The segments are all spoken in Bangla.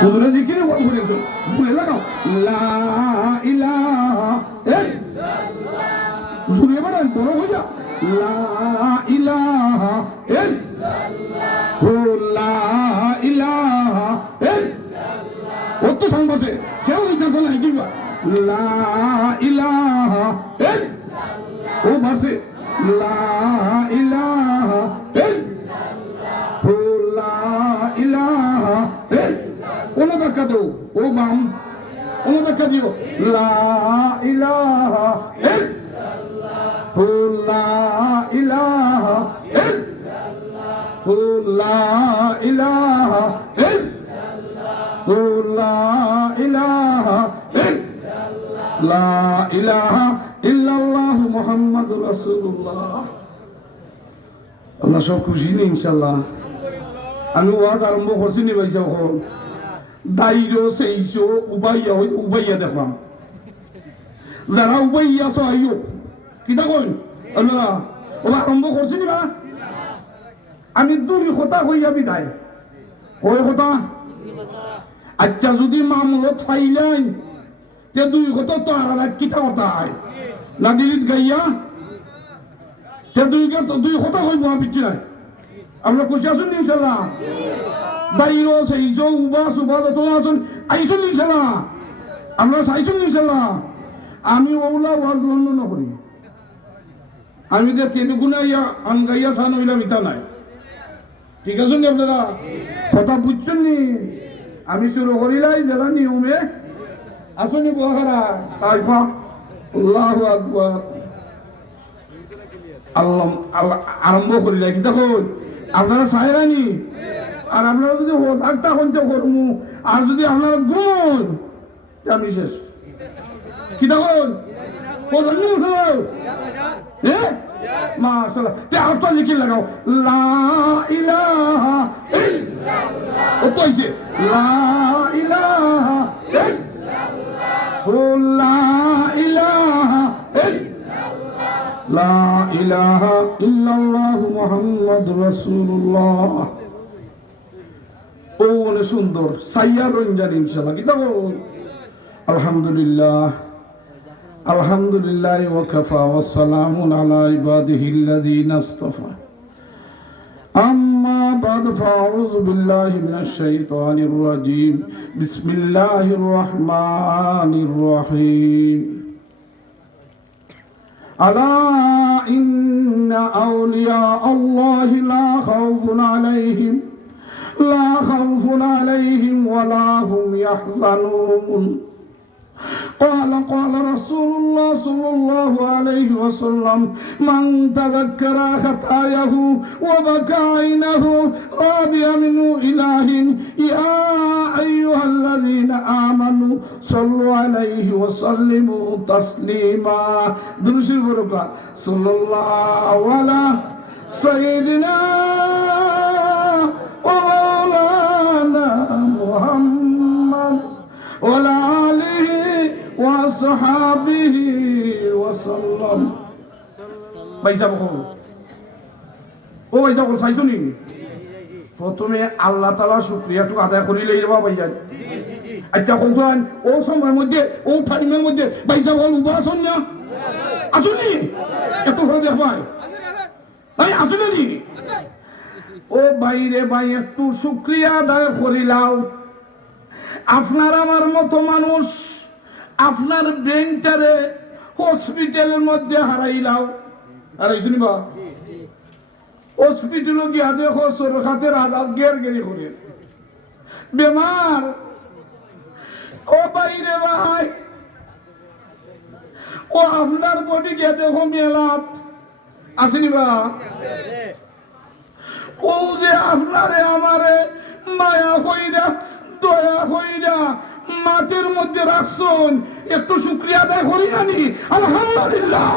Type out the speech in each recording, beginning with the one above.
হুজুরে জিকিরে ওয়াজ করেছে জুড়ে লাগাও লা ইলাহা ইল্লাল্লাহ জুড়ে বানান বড় হয়ে যা লা ইলাহা ইল্লাল্লাহ ও লা ইলাহা ইল্লাল্লাহ ও তো সংবাসে কেউ ইতার না কিবা লা ইলাহা ইল্লাল্লাহ ও বাসে লা ইলাহা ইল্লাল্লাহ ও লা ইলাহা ওনা ধাক্কা দাও ও বাম ওনা ধাক্কা দিও লা ইলাহা ইল্লাল্লাহ ও লা ইলাহা ইল্লাল্লাহ ও লা ইলাহা ইল্লাল্লাহ ও লা ইলাহা ইল্লাল্লাহ লা ইলাহা ইল্লাল্লাহ মুহাম্মাদুর রাসূলুল্লাহ। আমরা সব খুশি নি ইনশাআল্লাহ। আমি ওয়াজ আরম্ভ করছি নি ভাইসা এখন দাইরো সেইছো উবাইয়া হইতে উবাইয়া দেখলাম যারা উবাইয়া আইও কিতা কই আল্লাহ ও আরম্ভ করছি নি বা আমি দুই কথা হইয়া বিদায় কয় কথা আচ্ছা যদি মামলত ফাইলাইন তে দুই কথা তো আর রাত কিতা কথা হয় না দিলিত গাইয়া তে দুই কথা কইব পিছু নাই আমরা খুশি আছেন ইনশাআল্লাহ দাইরো সেইছো উবা সুবা যত আছেন আইসুন ইনশাআল্লাহ আমরা চাইছুন ইনশাআল্লাহ। আমি ওলা ওয়াজ লন্ডন করি আমি যে তেলুগুনা ইয়া আনগাইয়া সান হইলাম ইতা নাই ঠিক আছে নি আপনারা কথা বুঝছেন নি আমি শুরু করিলাই জেলা নিয়মে আসুনি বুয়াখারা তাইফা আল্লাহু আকবার আল্লাহ আরম্ভ করিলাই কি দেখুন আপনারা চাইরানি আর আপনারা যদি হোসাকটা কইতে করমু আর যদি আপনারা গুণ আমি শেষ কি দেখুন হোসাকনি উঠাও মাশাআল্লাহ তে আরটা জিকির লাগাও লা ইলাহা ইল্লাল্লাহ ও তো হইছে লা ইলাহা ইল্লাল্লাহ ও লা ইলাহা ইল্লাল্লাহ লা ইলাহা ইল্লাল্লাহ মুহাম্মাদুর রাসূলুল্লাহ। ও অনেক সুন্দর সাইয়ার রঞ্জান ইনশাআল্লাহ কি দেখো আলহামদুলিল্লাহ আলহামদুলিল্লাহ ওয়া কাফা ওয়া সালামুন আলা ইবাদিহিল্লাযীনা ইসতাফা আম্মা বাদ ফাউযু বিল্লাহি মিনাশ শাইতানির রাজীম বিসমিল্লাহির রহমানির রহিম আলা ইন্না আউলিয়া আল্লাহি লা খাউফুন আলাইহিম ওয়া লা হুম ইয়াহজানুন قال رسول الله صلى الله عليه وسلم من تذكر خطاياه وبكى عينه راضي منه إله يا أيها الذين آمنوا صلوا عليه وسلموا تسليما درس البركة صلى الله على سيدنا ومولانا محمد وعلى آله وصحابه وسلم ভাইসা বল ও ভাইসা বল চাইছুনি প্রথমে আল্লাহ তাআলা শুকরিয়াটু আদায় করিলেই রে ভাইয়া আচ্ছা কোন ও সময়ের মধ্যে ও টাইমের মধ্যে ভাইসা বল উবা আসুন না আসুনি এত করে দেখ ভাই ভাই আসুনি ও ভাইরে ভাই একটু শুকরিয়া আদায় করিলাও। আপনার আমার মতো মানুষ আপনার ব্যাংকটারে হসপিটালের মধ্যে হারাইলাও হারাইছুনি বা হসপিটালে গিয়া দেখো সরকারের আজাব গেরি করে বেমার ও বাইরে ভাই ও আপনার বডি গিয়া দেখো মেলাত আসেনি বা ও যে আপনারে আমারে মায়া হইরা দয়া হইরা মাটির মধ্যে রাখছুন একটু শুকরিয়া আদায় করি নানি আলহামদুলিল্লাহ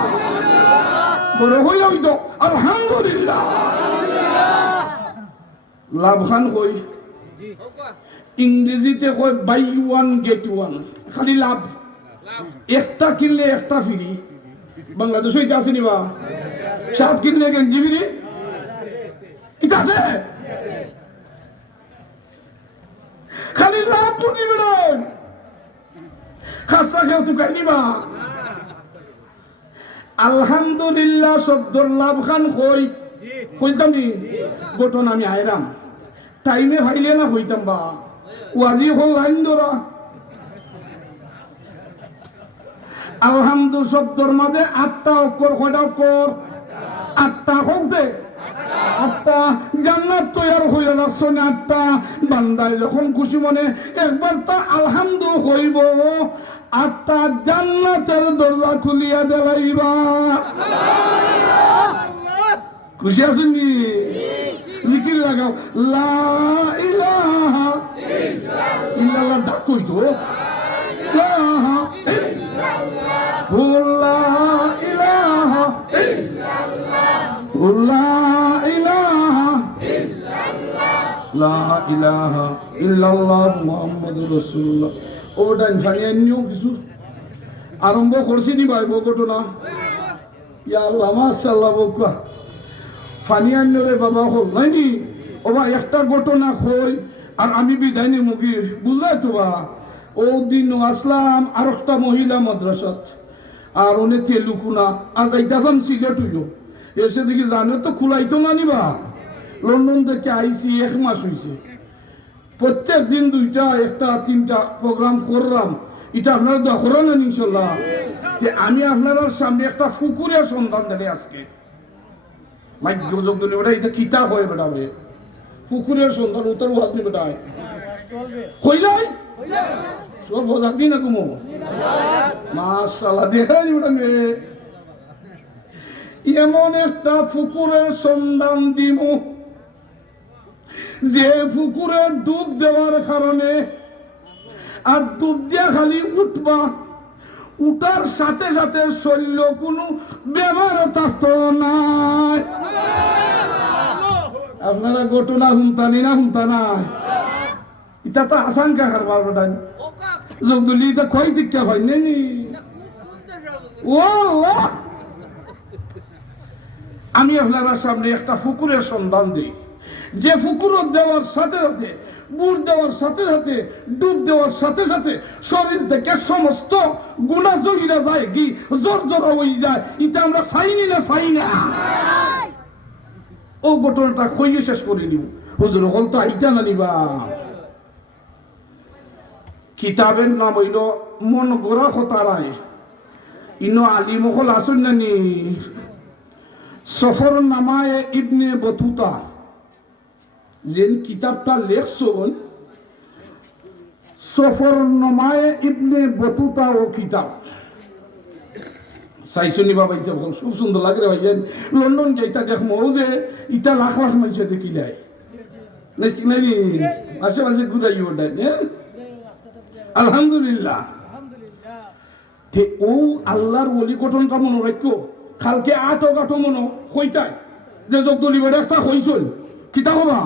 বড় হইয়া হইতো আলহামদুলিল্লাহ লাভ খান কই ইংরেজিতে কয় বাই ওয়ান গেট ওয়ান খালি লাভ একটা কিনলে একটা ফ্রি বাংলাদেশে এটা আছে নিবা শার্ট কিনলে গেঞ্জি ফ্রি এটা আছে খালি লাভ টুকি বেড়ান খাস্তা খেও তো কাইনিবা আলহামদুলিল্লাহ শব্দর লাভ খান কইতাম নি ঘটনা আমি আইরাম টাইমে ভাইলে না হইতাম বা ওয়াজি হল লাইন ধরা আলহামদু শব্দর মাঝে 8টা অক্ষর কয়টা অক্ষর 8টা হোক দে 8টা জান্নাত তৈয়ার হইয়া লাগছে 8টা বান্দায় যখন খুশি মনে একবার তা আলহামদু হইব 8টা জান্নাতের দরজা খুলিয়া দেলাইবা খুশি আছেন নি জিকির লাগাও লা ইলাহা ইল্লাল্লাহ ডাক কইতো লা ইলাহা লা ইলাহা ইল্লাল্লাহ মুহাম্মাদুর রাসূলুল্লাহ ওটা ইনসানিয়ানিও কিছু আরম্ভ করছি নি ভাই ঘটনা ইয়া আল্লাহ মাশাআল্লাহ বকা ফানিয়ানরে বাবা হল নাইনি ওবা একটা ঘটনা কই আর আমি বিদায় নি মুগি বুঝলাই তো বা ও দিন আসলাম আর একটা মহিলা মাদ্রাসাত আর ওনে তেলুকুনা আর যাইতাম সিলেট হইও এসে দেখি জানে তো খুলাইতো না নিবা লন্ডন থেকে আইসি 1 মাস হইছে প্রত্যেক দিন 2টা 1টা 3টা প্রোগ্রাম করলাম এটা আপনারা দেখরা না ইনশাআল্লাহ তে আমি আপনার সামনে একটা ফুকুরের সন্ধান দেই আজকে মাই যোগ দিলে বেটা এটা কিতা হয় বেটা ভাই ফুকুরের সন্ধান উত্তর ওয়াজ নি বেটা কইলাই সব যাবি না তুমি মাশাআল্লাহ দেখাই উড়াবে এমন একটা ফুকুরের সন্ধান দিব যে ফুকুরে ডুব দেওয়ার কারণে আর ডুব দিয়া খালি উঠবা উঠার সাথে সাথে শরীর কোনো বেমার থাকতো নাই আপনারা ঘটনা হুমতানি না হুমতা নাই এটা তো আসান কাকার বারবাটান জগদুলি এটা কয় দিকটা হয় নেনি ও আমি আপনার সামনে একটা ফুকুরের সন্ধান দিই যে ফুকুর দেওয়ার সাথে সাথে বুট দেওয়ার সাথে সাথে ডুব দেওয়ার সাথে সাথে শরীর থেকে সমস্ত গুণা জড়িয়ে যায় কি জোর জোর হয়ে যায় এটা আমরা চাইনি না চাই না ও ঘটনাটা কইয়ে শেষ করে নিব হুজুর হল তো আইটা না নিবা কিতাবের নাম হইল মন গোড়া খতারায় ইনো আলিম হল আসুন না নি সফর নামায় ইবনে বতুতা যে কিতাবটা লেখছেন সফর নামায় ইবনে বতুতা ও কিতাব চাইছনি বাবা ইচ্ছা খুব সুন্দর লাগে রে ভাইজান লন্ডন যাইতা দেখমো যে ইটা লাখ লাখ মানুষ দেখিলাই নাকি নাই আশেপাশে ঘুরাই ওটা আলহামদুলিল্লাহ ও আল্লাহর ওলি ঘটনাটা মনে রাখো কালকে 8 মনে কইতায় যে জগদলি বেড়ে একটা হইছিল কিতা হবা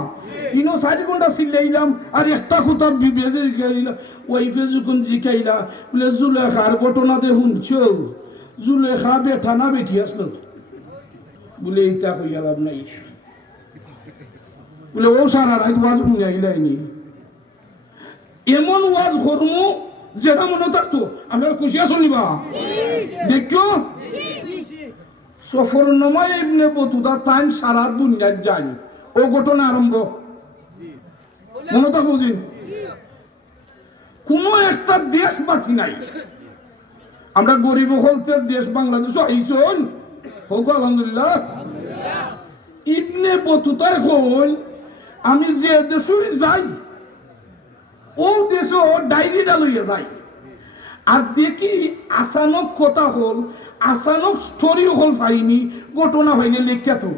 ইনো 4 ঘন্টা সিলাইলাম আর একটা কথা বিবেজে গেলিলা ওয়াইফে যখন জিকাইলা বলে জুলেখার ঘটনাতে শুনছো জুলেখা বেঠা না বেঠি আসলো বলে ইটা কইয়া লাভ নাই বলে ও সারা রাত ওয়াজ শুনাইলাইনি এমন ওয়াজ করমু যেটা মনে থাকতো আমরা খুশি শুনিবা দেখো সফর নামায় ইবনে বতুতা তাই সারা দুনিয়ার যায় ও ঘটনা আরম্ভ মনে তো বুঝি কোন একটা দেশ বাকি নাই আমরা গরিব হলতের দেশ বাংলাদেশ আইসন হোক আলহামদুলিল্লাহ ইবনে বতুতা এখন আমি যে দেশে যাই ও দেশে ডায়েরিটা লইয়া যাই আর দেখি আচানক কথা হল আচানক স্টোরি হল পাইনি ঘটনা হয়নি লেখা তো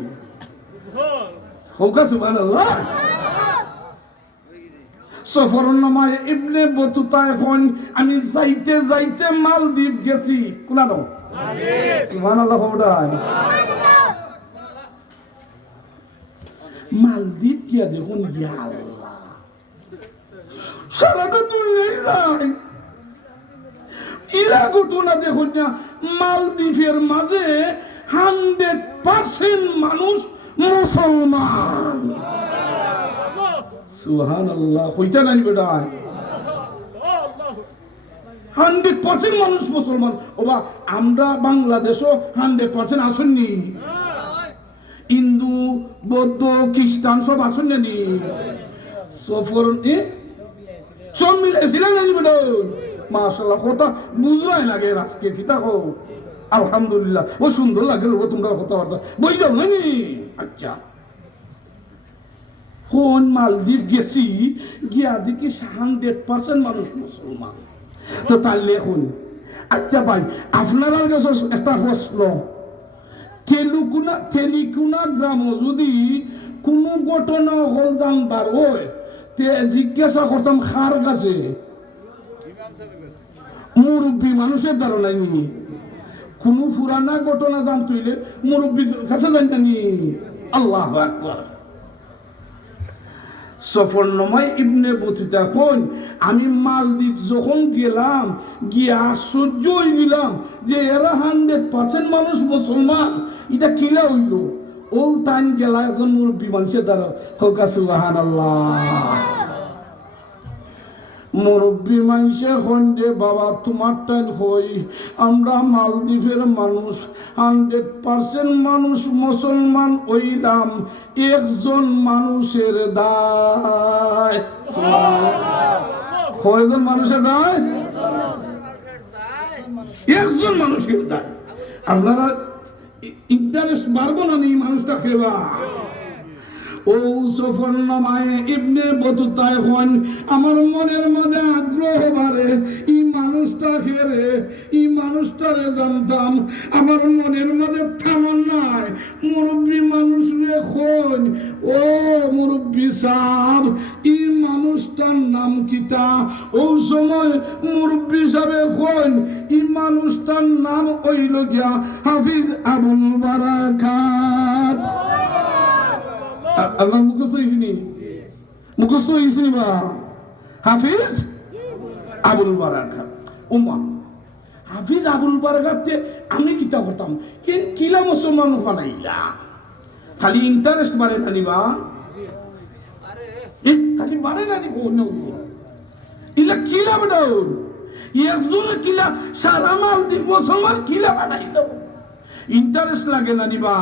হোকা সুবহানাল্লাহ সফরনামায় ইবনে বতুতা এখন আমি যাইতে যাইতে মালদ্বীপ গেছি কোনানো সুবহানাল্লাহ বড়াই মালদ্বীপ গিয়া দেখুন ইয়া আল্লাহ সারাটা দুনিয়ায় যায় ইলা ঘটনা দেখুন না মালদ্বীপের মাঝে 100% মানুষ মুসলমান সুবহানাল্লাহ হইতা নাই বেটা 100% মানুষ মুসলমান। ওবা আমরা বাংলাদেশও 100% আসেননি, হিন্দু বৌদ্ধ খ্রিস্টান সব আসেন নি, সফর সব মিলাইছিলেন জানি বেটা। মাশাআল্লাহ কথা বুঝরাই লাগে আজকে কি তাকো আলহামদুলিল্লাহ ও সুন্দর লাগে ও তোমরা কথাবার্তা বই যাও নানি। আচ্ছা কোন মালদ্বীপ গেছি গিয়া দেখি 100% মানুষ মুসলমান। তো তাহলে এখন আচ্ছা ভাই আপনার কাছে একটা প্রশ্ন, তেলিকুনা গ্রাম যদি কোনো ঘটনা হল জানবার হয় তে জিজ্ঞাসা করতাম কার কাছে? মুরব্বী মানুষের দ্বারা নাই। কোনো পুরানা ঘটনা জানতে হইলে মুরব্বীর কাছে জানি। আল্লাহু আকবার। সফরনামায় ইবনে বতুতা কোন আমি মালদ্বীপ যখন গেলাম গিয়ে আশ্চর্য হয়ে গেলাম যে এরা 100% মানুষ মুসলমান। এটা কিলা হইল? ও টাইম গেলা একজন মুরব্বী মানুষের দ্বারা হোক সুবহানাল্লাহ। মুরব্বী মানুষের হন্ডে বাবা তোমার টাইম হই আমরা মালদ্বীপের মানুষ 100% মানুষ মুসলমান হইলাম, একজন মানুষের দায়। কয়জন মানুষের দায়? একজন মানুষের দায়। আপনারা ইন্টারেস্ট বাড়বো না এই মানুষটা খেবা। ও সফরনামায় ইবনে বতুতায় হন আমার মনের মধ্যে আগ্রহ বাড়ে এই মানুষটা খেরে এই মানুষটারে জানতাম। আমার মনের মধ্যে থামন্নায় মুরব্বী মানুষ রে হন ও মুরব্বী সাহেব এই মানুষটার নাম কিতা? ও সময় মুরব্বী সাহেব হন এই মানুষটার নাম হইল গিয়া হাফিজ আবুল বারাকাত। আল্লাহ মুখস্থ হয়েছিনি? মুখস্থ হয়েছিনি বা হাফিজ আবুল বারাকাত। উমা হাফিজ আবুল বারাকাতে আমি কিতা করতাম কিলা মুসলমান বানাইলা? খালি ইন্টারেস্ট বাড়ে নানি বা খালি বাড়ে নানি ইলা কিলা বেটাও একজন কিলা সারা মালদ্বীপ মুসলমান কিলা বানাইল? ইন্টারেস্ট লাগে নানি বা।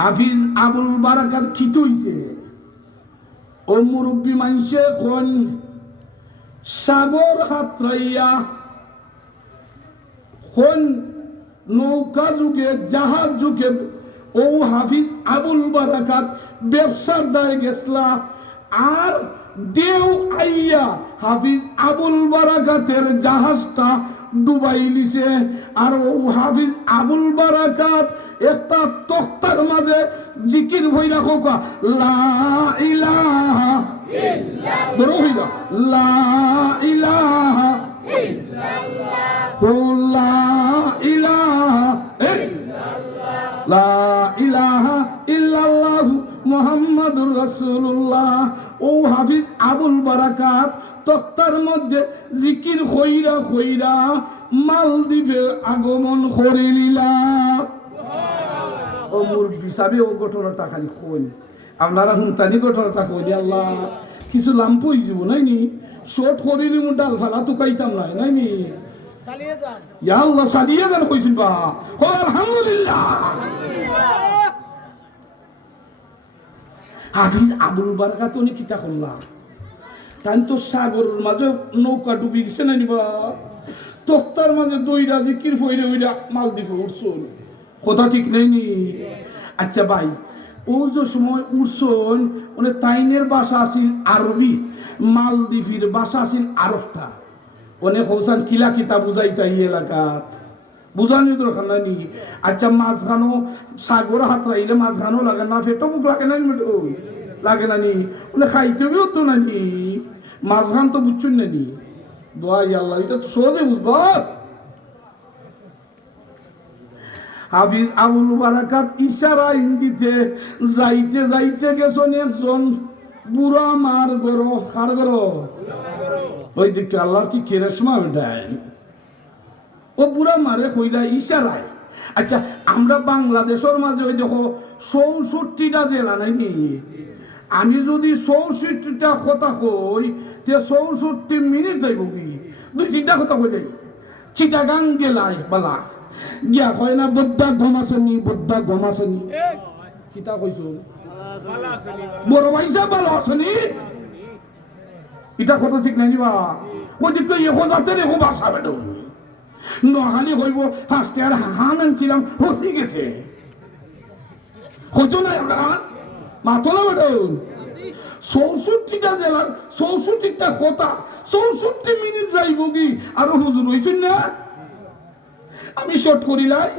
হাফিজ আবুল বারাকাত কি হইছে? ও মুরব্বী মানুষে কোন সাগর হাতরাইয়া কোন নৌকা যুগে জাহাজ যুগে ও হাফিজ আবুল বারাকাত ব্যবসার দায় গেছলা আর দেও আইয়া হাফিজ আবুল বারাকাতের জাহাজটা ডুবাই লিছে। আর ও হাফিজ আবুল বারাকাত একটা তখতার মাঝে জিকির হইরা কোকা লা ইলাহা ইল্লাল্লাহ বড় হইরা লা ইলাহা ইল্লাল্লাহ ও লা ইলাহা ইল্লাল্লাহ লা ইলাহা ইল্লাল্লাহু মুহাম্মাদুর রাসূলুল্লাহ। ও হাফিজ আবুল বারাকাত তক্তার মধ্যে জিকির হইরা হইরা মালদ্বীপে আগমন করিলা। ও মুরব্বী সাহেব ও ঘটনাটা খালি কই আপনারা হুনতানি ঘটনাটা কইলি আল্লাহ কিছু লাম্প হয়ে যাব নাইনি শর্ট করিলি মু ডাল ফালা তো কাইতাম নাই নাইনি চালিয়ে যান ইয়া আল্লাহ চালিয়ে যান কইছিল বা ও আলহামদুলিল্লাহ। হাফিজ আবুল বারাকাত উনি কিতা করলাম তাই তো সাগরের মাঝে নৌকা ডুবি গেছে না নিবা তক্তার মাঝে দইরা জিকির ফইরে ওইরা মালদ্বীপে উঠছুন কথা ঠিক নেই নি? আচ্ছা ভাই ও যে সময় উঠছুন মানে তাইনের ভাষা আছিল আরবি, মালদ্বীপের ভাষা আছিল আরবটা। অনেক হোসান কিলা কিতা বুঝাইতা এই এলাকাত বুঝানি দরকার নাই। আচ্ছা মাঝখানো সাগর হাত রাইলে মাঝখানো লাগে না ফেটো বুক লাগে না লাগে নানি ওনে খাইতেও তো নানি মাঝখান তো বুঝছুন নানি দোয়াই আল্লাহ এটা তো সহজে বুঝব। হাফিজ আবুল বারাকাত ইশারা ইঙ্গিতে যাইতে যাইতে গেছেন একজন বুড়া মার গরো কার গরো ওই দিকটা আল্লাহর কি কেরেসমা দেয় ও বুড়া মারে কইলা ইশারায়। আচ্ছা আমরা বাংলাদেশের মাঝে ওই দেখো ৬৪টা জেলা নাইনি, আমি যদি ৬৪টা কথা কই তে ৬৪ মিনিট যাইব কি দুই তিনটা কথা বলে চিটাগাং গেলায় বালা গিয়া কয় না বদ্দা গম আসেনি বদ্দা গম আসেনি কিতা কইছো বড় ভাইসা ভালো আসেনি এটা কথা ঠিক নাই নিবা ওই যে তুই এখো যাতে রেখো বাসা বেটো নোয়াখালী হইব হাসতে আর হান আনছিলাম হসি গেছে হতো না আপনারা মাতলা বেটো 64টা জেলার 64টা কথা 64 মিনিট যাইব কি আর হুজুর হইছেন না আমি শর্ট করিলাই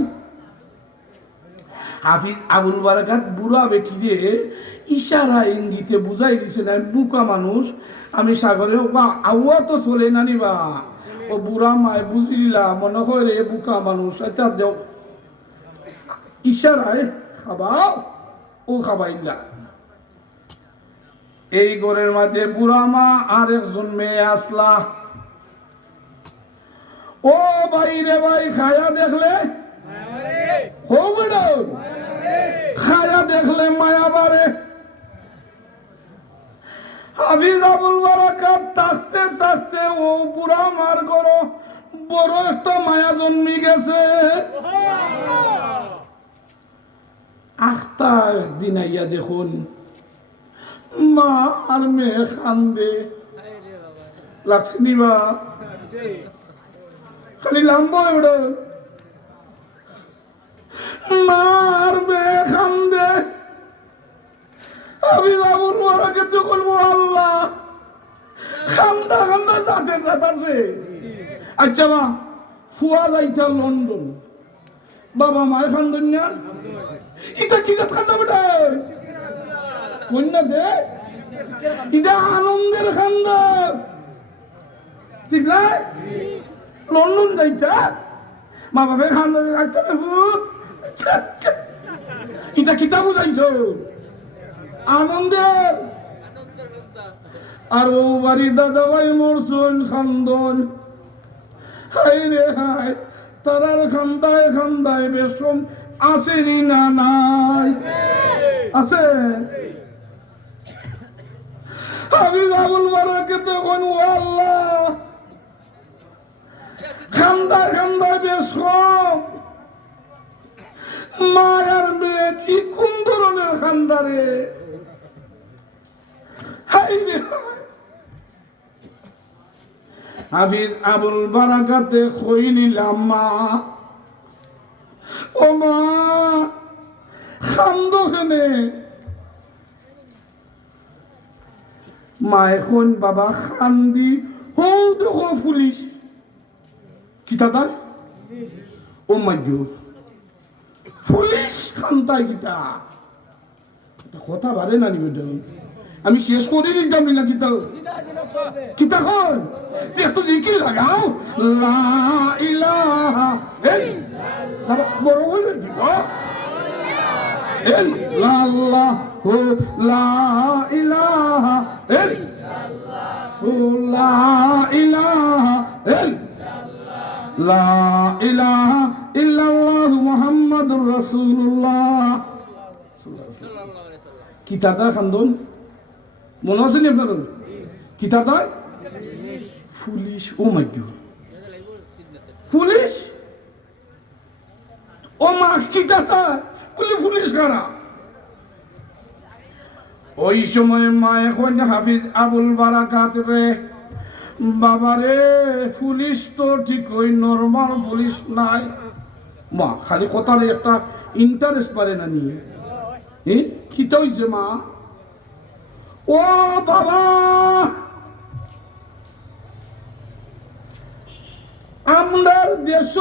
হাফিজ আবুল বারাকাত বুড়া বেটিরে ইশারা ইঙ্গিতে বুঝাই দিছে না বুকা মানুষ আমি সাগরে আউয়া তো চলে না নিবা ও বুড়া মায় বুঝিলা মনে হয় রে বুকা মানুষ এটা দেও ইশারায় খাবাও ও খাবাইলা এই ঘরের মাঝে বুড়া মা আর একজন মেয়ে আসলা ও ভাই রে ভাই খায়া দেখলে খায়া দেখলে মায়া বারে হাফিজ আবুল বারাকাত থাকতে থাকতে ও বুড়া মার ঘর বড় একটা মায়া জন্মি গেছে আখতা একদিন আইয়া দেখুন মা আর মেয়ে কান্দে লাগছে নিবা খালি লাম্বা উড়ো মার মেয়ে কান্দে আমি যাবো ওরাকে তো বলবো আল্লাহ কান্দা কান্দা জাতের জাত আছে আচ্ছা মা ফুয়া যাইতা লন্ডন বাবা মায়ের কান্দন না এটা কি জাত কান্দা বেটা কন্যা দে এটা আনন্দের কান্দা ঠিক না লন্ডন যাইতা মা বাপের কান্দন আচ্ছা ভূত এটা কিতা বুঝাইছো আনন্দের আর ও বাড়ি দাদা ভাই মরসুন খান্দন হাই রে হাই তারার খান্দায় খান্দায় বেশম আসেনি না নাই আছে আমি আবুল বারাকে তখন ও আল্লাহ খান্দায় খান্দায় বেশম মায়ার মেয়ে কি কোন ধরনের খান্দারে হাফিজ আবুল বারাকাতে কইলিলাম মা ও মা খান্দ কেনে মা এখন বাবা খান্দি হো দেখো পুলিশ কি দাদা ও মাইজ পুলিশ খান্তায় গীতা কথা বাড়ে না নিবে আমি শেষ করে নিতাম না কিতা কিতা কর তুই একটু জিকির লাগাও লা ইলাহা ইল্লাল্লাহ বড় করে দিব ইল্লাল্লাহ লা ইলাহা ইল্লাল্লাহ লা ইলাহা ইল্লাল্লাহ লা ইলাহা ইল্লাল্লাহ মুহাম্মাদুর রাসূলুল্লাহ কিতাদার খান্দন মনে আছে নি আপনার কিতাদার পুলিশ ও মাই গড পুলিশ ও মা কিতাদা বলে পুলিশ কারা ওই সময় মা এখন হাফিজ আবুল বারাকাত রে বাবা রে পুলিশ তো ঠিক ওই নরমাল পুলিশ নাই মা খালি কথার একটা ইন্টারেস্ট পারে না নিয়ে কিতা হইছে মা ও বাবা আমরার দেশ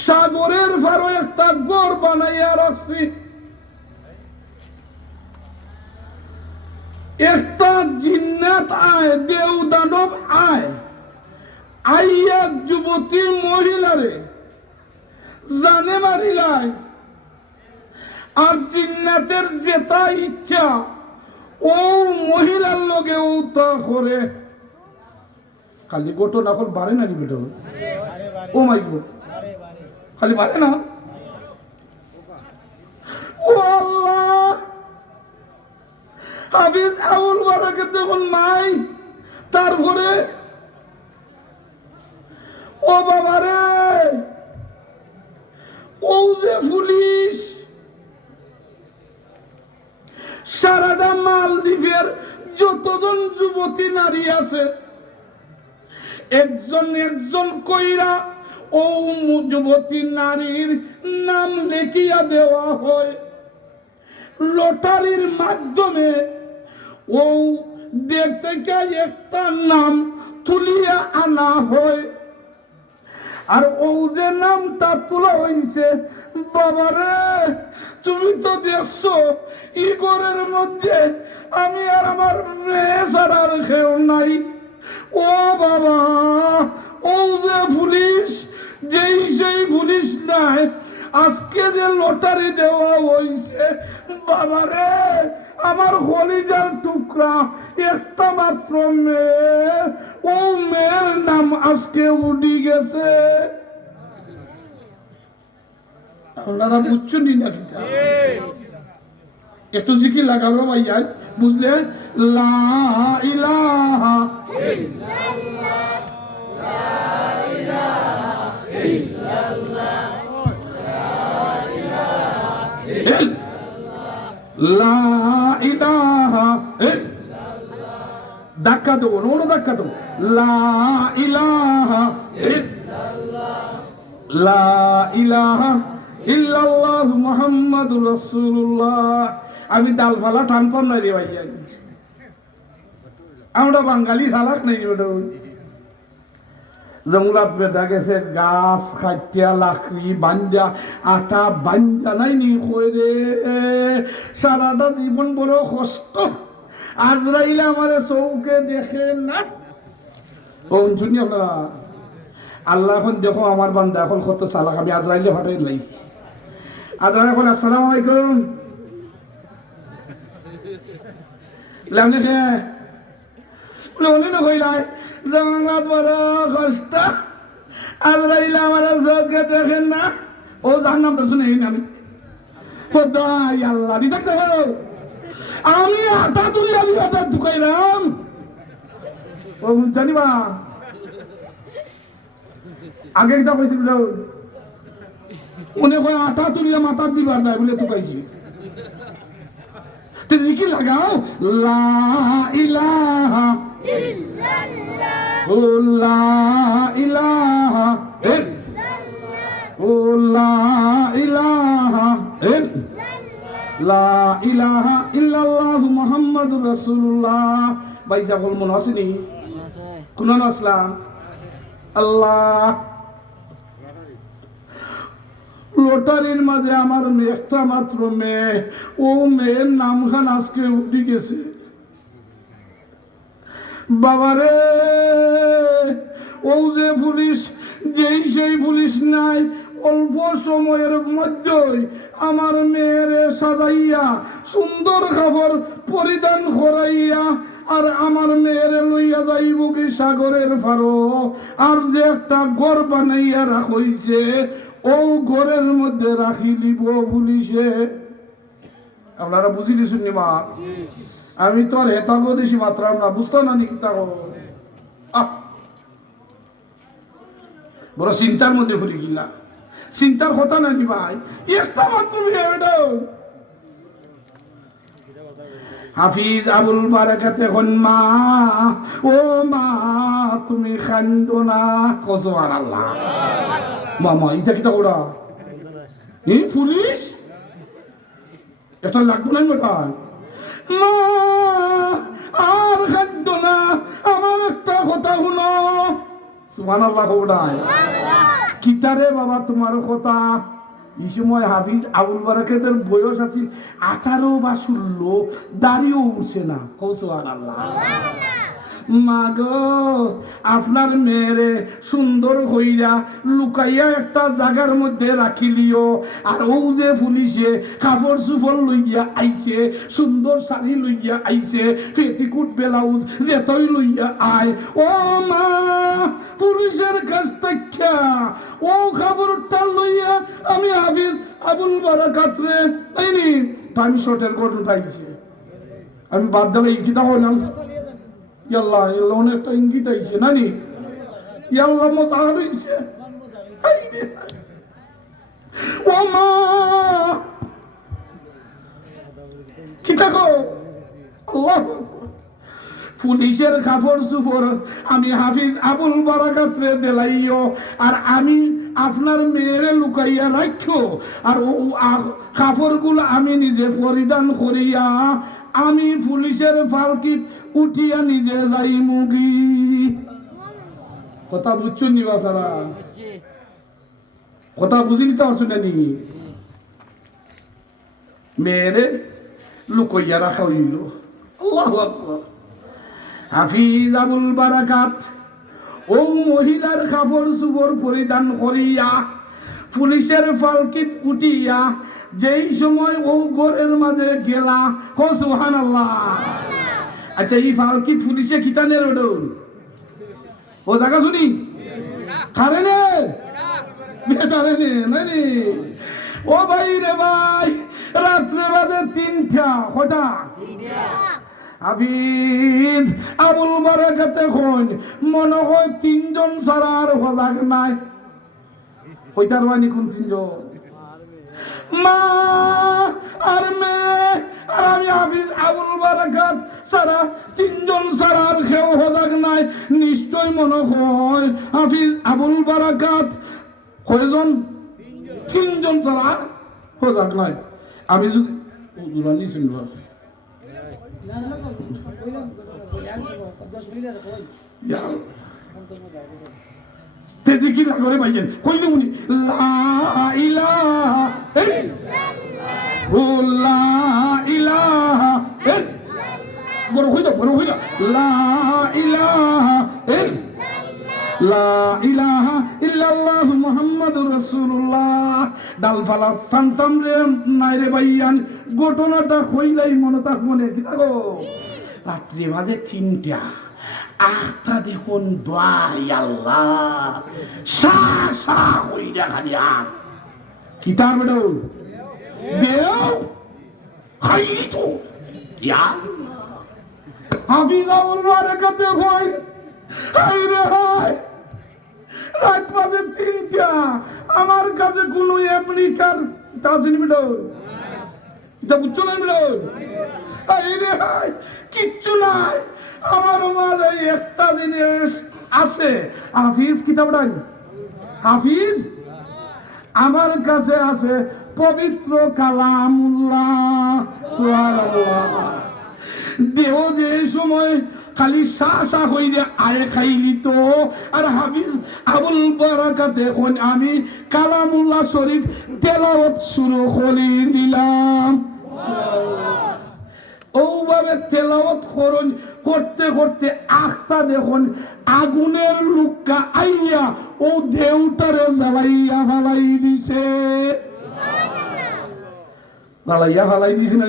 সাগরের ফারো একটা গড় বানাইয়া রাখছি একটা জিন্নাত আয় দেউ দানব আয় আইয়া যুবতী মহিলারে জানে মারিলায় আর জিন্নাতের যেটা ইচ্ছা ও মহিলার লগে ও তা করে খালি ঘটনা এখন বাড়ে না নি বেটা ও মাই গড খালি বাড়ে না ও আল্লাহ হাফিজ আবুল বারাকাত যখন মাই তারপরে ও বাবা রে, ও যে পুলিশ সারাটা মালদ্বীপের যতজন যুবতী নারী আছে একজন একজন কইরা ও যুবতী নারীর নাম লিখিয়া দেওয়া হয়। লটারির মাধ্যমে ও দেখতে একটা নাম তুলিয়া আনা হয়। আর ও যে নামটা তোলা হয়েছে, বাবারে তুমি তো দেখছো ই ঘরের মধ্যে আমি আর আমার মেয়ে ছাড়া আর কেউ নাই। ও বাবা, ও যে পুলিশ, যেই সেই পুলিশ নাই, আজকে যে লটারি দেওয়া হয়েছে, বাবারে আমার কলিজার টুকরা একটা মাত্র মেয়ে, ও মেয়ের নাম আজকে উঠি গেছে। আপনারা বুঝছেন না? একটু জিকি লাগাবো ভাইয়া, বুঝলে? লা ইলাহা ইল্লাল্লাহ, লা ইলাহা ইল্লাল্লাহ, লা ইলাহা ইল্লাল্লাহ। ধাক্কা দেবো, ওনো ধাক্কা দেবো। লা ইলাহা ইল্লাল্লাহ, লা ইলাহা ইল্লাল্লাহ মুহাম্মাদুর রাসূলুল্লাহ। আমি ডাল ফালা টানতাম না রে ভাইয়া, আমরা বাঙালি সালাক নেই। ওটা জঙ্গলাত বেটা গেছে গাছ খাটিয়া লাকড়ি বান্ধা আটা বান্ধা নাই নি রে, সারাটা জীবন বড় কষ্ট। আজরাইল আমারে চৌকে দেখে না। ও শুনি আপনারা, আল্লাহ এখন দেখো আমার বান্দা এখন কত সালাক, আমি আজরাইলে হঠাৎ লাইছি। আজরাইল এখন আসসালামু আলাইকুম লামনে খে লোনে না কইলাই জঙ্গলাত বড় কষ্ট। আজরাইল আমার চৌকে দেখেন না। ও জাহান্নাম দর্শন এই আমি খোদাই আল্লাহ দি দেখতে, আমি আটা তুলিয়া দিবা ঢুকাইলাম। ও জানিবা আগে কিতা কইছিল, উনি কয় আটা তুলিয়া মাথার দিবার যায় বলে ঢুকাইছি। তো জিকির লাগাও, লা ইলাহা ইল্লাল্লাহ, ও লা ইলাহা ইল্লাল্লাহ, ও লা ইলাহা ইল্লাল্লাহ, লা ইলাহা ইল্লাল্লাহ মুহাম্মাদুর রাসূলুল্লাহ। ভাই সকল মনে আসেনি? কোন আসলাম আল্লাহ লটারির মাঝে আমার একটা মাত্র মেয়ে, ও মেয়ের নামখান আজকে উঠে গেছে। বাবারে ও যে পুলিশ, যেই সেই পুলিশ নাই, অল্প সময়ের মধ্যেই আমার মেয়েরে সাজাইয়া সুন্দর কাপড় পরিধান করাইয়া আর আমার মেয়েরে লইয়া যাইব কি সাগরের ফারো। আর যে একটা ঘর বানাইয়া রাখইছে, ও ঘরের মধ্যে রাখি লিব পুলিশে। আপনারা বুঝিলি শুনি মা, আমি তো আর হেতাগো দিছি মাত্রাম না, বুঝতো না নি কিতা বড় চিন্তার মধ্যে পড়ে গিলা। চিন্তার কথা নাকি ভাই, একটা মাত্র বিয়ে বেটাও। হাফিজ আবুল বারাকাত এখন মা, ও মা তুমি কান্দো না, সুবহানাল্লাহ। মামা এটা কিতা ওরা এই পুলিশ এটা লাগবো না বেটা। মা আর কান্দো না, আমার একটা কথা শুনো। সুবহানাল্লাহ ওটাই কিতারে বাবা তোমার কথা। এই সময় হাফিজ আবুল বারাকাতের বয়স আছিল 18 বা 16, দাড়িও উঠছে না। সুবহানাল্লাহ। মা গো আপনার মেয়েরে সুন্দর হইয়া লুকাইয়া একটা জায়গার মধ্যে রাখিলিও। আর ও যে পুলিশে কাপড় চুপড় লইয়া আইছে, সুন্দর শাড়ি লইয়া আইছে, পেটিকুট ব্লাউজ যেতই লইয়া আয়, ও মা পুলিশের কাছ থেকে ও কাপড়টা লইয়া আমি হাফিজ আবুল বারাকাত রে আইনি পানি শটের ঘটনা আইছে। আমি বাদ দিলে কিতা হলাম, ইয়াল্লাহ ইয়াল্লাহ অনেকটা ইঙ্গিত আইছে নানি, ইয়াল্লাহ মজা হইছে ও মা কি থাকো আল্লাহ পুলিশের কাপড় চুপড় আমি হাফিজ আবুল বারাকাত রে দেলাইও আর আমি আপনার মেয়েরে লুকাইয়া রাখো আর ও কাপড়গুলো আমি নিজে পরিধান করিয়া আমি পুলিশের ফালকিত উঠিয়া নিজে যাই মুগি কথা বুঝছো নি বাসারা কথা বুঝিনি তো শুনেনি মেয়েরে লুকাইয়া রাখা হইল আল্লাহু আকবার হাফিজ আবুল বারাকাত ও মহিলার কাপড় চুপড় পরিধান করিয়া পুলিশের ফালকিত উঠিয়া যেই সময় ও ঘরের মাঝে গেলা ও সুবহানাল্লাহ আচ্ছা এই ফালকিত পুলিশে কিতানের ওডন ও জায়গা শুনি খারে নে বেতারে নে নানি ও ভাই রে ভাই রাত্রে বাজে 3টা কটা হাফিজ আবুল বারাকাতে কইন মনে হয় 3 জন ছাড়া আর সজাগ নাই কইতার বানি কোন 3 জন মা আর মেয়ে আর আমি হাফিজ আবুল বারাকাত ছাড়া 3 জন ছাড়া আর কেউ সজাগ নাই নিশ্চয় মনে হয় হাফিজ আবুল বারাকাত কয়জন 3 জন ছাড়া সজাগ নাই আমি যদি দুরানি শুনবা তেজি কি লাগরে ভাইয়েন কই দেবুনি লা ইলাহা ইল্লাল্লাহ লা ইলাহা ইল্লাল্লাহ বড় হইদা লা ইলাহা ইল্লাল্লাহ লা ইলাহা ইল্লাল্লাহ মুহাম্মাদুর রাসূলুল্লাহ ডাল ফালা টানতাম রে নাই রে ভাইয়ান ঘটনাটা কইলাই মনে থাক মনে কি থাকো রাত্রি বাজে 3টা আখটা দেখুন দোয়া আল্লাহ সা সা হইয়া খালিয়া কিতার বেডো দেও খাইলি তো ইয়া হাফিজ আবুল বারাকাত কই হাই রে হাই রাত বাজে 3টা আমার কাছে কোনো অ্যাপ্লিকার তাসিন বেডো এটা বুঝছো না বেডো হাই রে হাই কিচ্ছু নাই আমার মাঝে একটা জিনিস আছে হাফিজ কিতাবটা হাফিজ আমার কাছে আছে পবিত্র কালামুল্লাহ সুবহানাল্লাহ দেহ যে সময় খালি শাসা হইলে আয়ে খাইলি তো আর হাফিজ আবুল বারাকাত দেখুন আমি কালামুল্লাহ শরীফ তেলাওয়াত শুরু করে দিলাম ওভাবে তেলাওয়াত করুন করতে করতে আখটা দেখুন আগুনের লুকা আইয়া ও দেউটারে জ্বালাইয়া ফালাই দিছে জ্বালাইয়া ফালাই দিছে না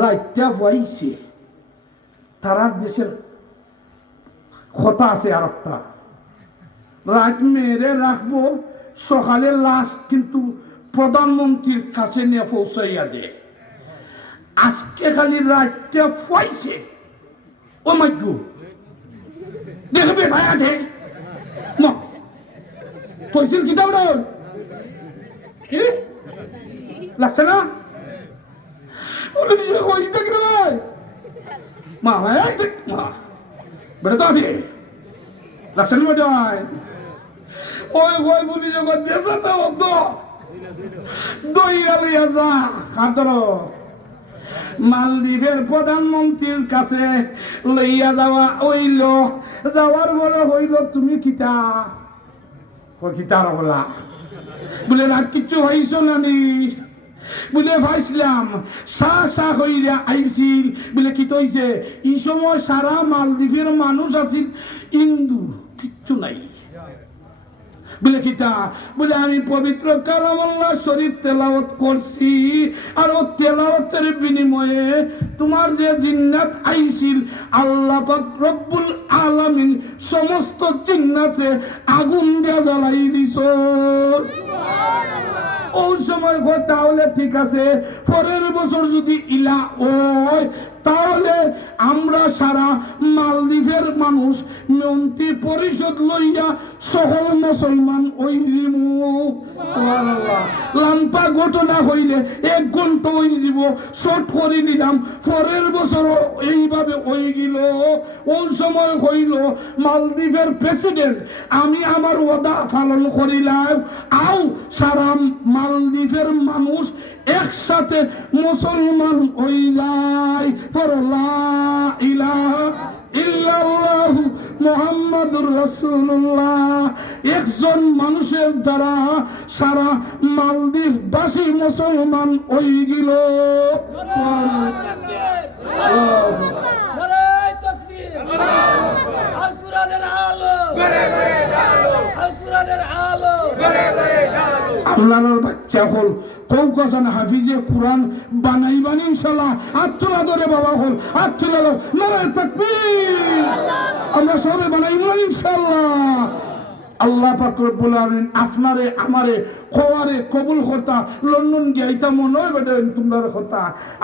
রাইটটা পাইছে তারার দেশের কথা আছে আর একটা রাত মেরে রাখবো সকালে লাশ কিন্তু প্রধানমন্ত্রীর কাছে নিয়ে পৌঁছাইয়া দেয় আজকে খালি রাতটা পাইছে ও মাইকু দেখবে ভাই আছে না কইছিল কিতাব কি লাগছে না বলে দিছে কই দেখ রে ভাই মা ভাই দেখ মা বেটা তো আছে লাগছে না বেটা ওই ওই বলি যখন দেশে তো দই গালিয়া যা খাতর মালদ্বীপের প্রধানমন্ত্রীর কাছে লইয়া যাওয়া হইল যাওয়ার বলে হইল তুমি কিতা কিতার বলা বলে রাত কিচ্ছু হইছো নানি বলে ভাইছিলাম সা হইলে আইছিল বলে কি তৈছে এই সময় সারা মালদ্বীপের মানুষ আছিল হিন্দু কিচ্ছু নাই বলে কিতা বলে আমি পবিত্র কালামুল্লাহ শরীফ তেলাওয়াত করছি আর ও তেলাওয়াতের বিনিময়ে তোমার যে জিন্নাত আইছিল আল্লাহ পাক রব্বুল আলামিন সমস্ত জিন্নাতে আগুন দিয়ে জ্বালাই দিছ ওই সময় তাহলে ঠিক আছে পরের বছর যদি ইলা ওই তাহলে আমরা সারা মালদ্বীপের মানুষ মন্ত্রী পরিষদ লইয়া সকল মুসলমান ওই সুবহানাল্লাহ লাম্পা ঘটনা হইলে 1 ঘন্টা ওই দিব শর্ট করে নিলাম পরের বছর এইভাবে ওই গেল ওই সময় হইল মালদ্বীপের প্রেসিডেন্ট আমি আমার ওয়াদা পালন করিলাম আও সারা মালদ্বীপের মানুষ একসাথে মুসলমান হই যায় লা ইলাহা ইল্লাল্লাহু মুহাম্মাদুর রাসূলুল্লাহ একজন মানুষের দ্বারা সারা মালদ্বীপবাসী মুসলমান হই গেল আপনার বাচ্চা হল কৌকাসান হাফিজে কোরআন বানাইবান ইনশাল্লাহ আত্মলা ধরে বাবা হল আত্মলা নারায়ে তাকবীর আমরা সবে বানাইবান ইনশাল্লাহ আল্লাহ পাক রব্বুল আলামিন আপনারে আমারে খোয়ারে কবুল করতা লন্ডন গিয়াইতা মনে হয় বেটা তোমরা কথা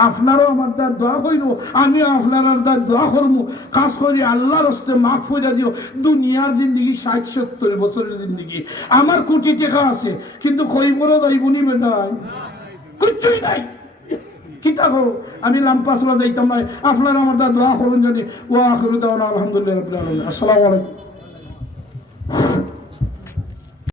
আপনারও আমার দা দোয়া কইরো আমিও আপনার দা দোয়া করমু কাজ করি আল্লাহর হস্তে মাফ কইরা দিও দুনিয়ার জিন্দগি 60-70 বছরের জিন্দগি আমার কোটি টাকা আছে কিন্তু কইবরও যাইবনি বেটা কিচ্ছুই নাই কিতা গো আমি লাম্পা চলা যাইতাম না আপনারা আমার দা দোয়া করুন জানি ওয়া আখিরু দাওয়ানা আলহামদুলিল্লাহি রাব্বিল আলামিন আসসালামু আলাইকুম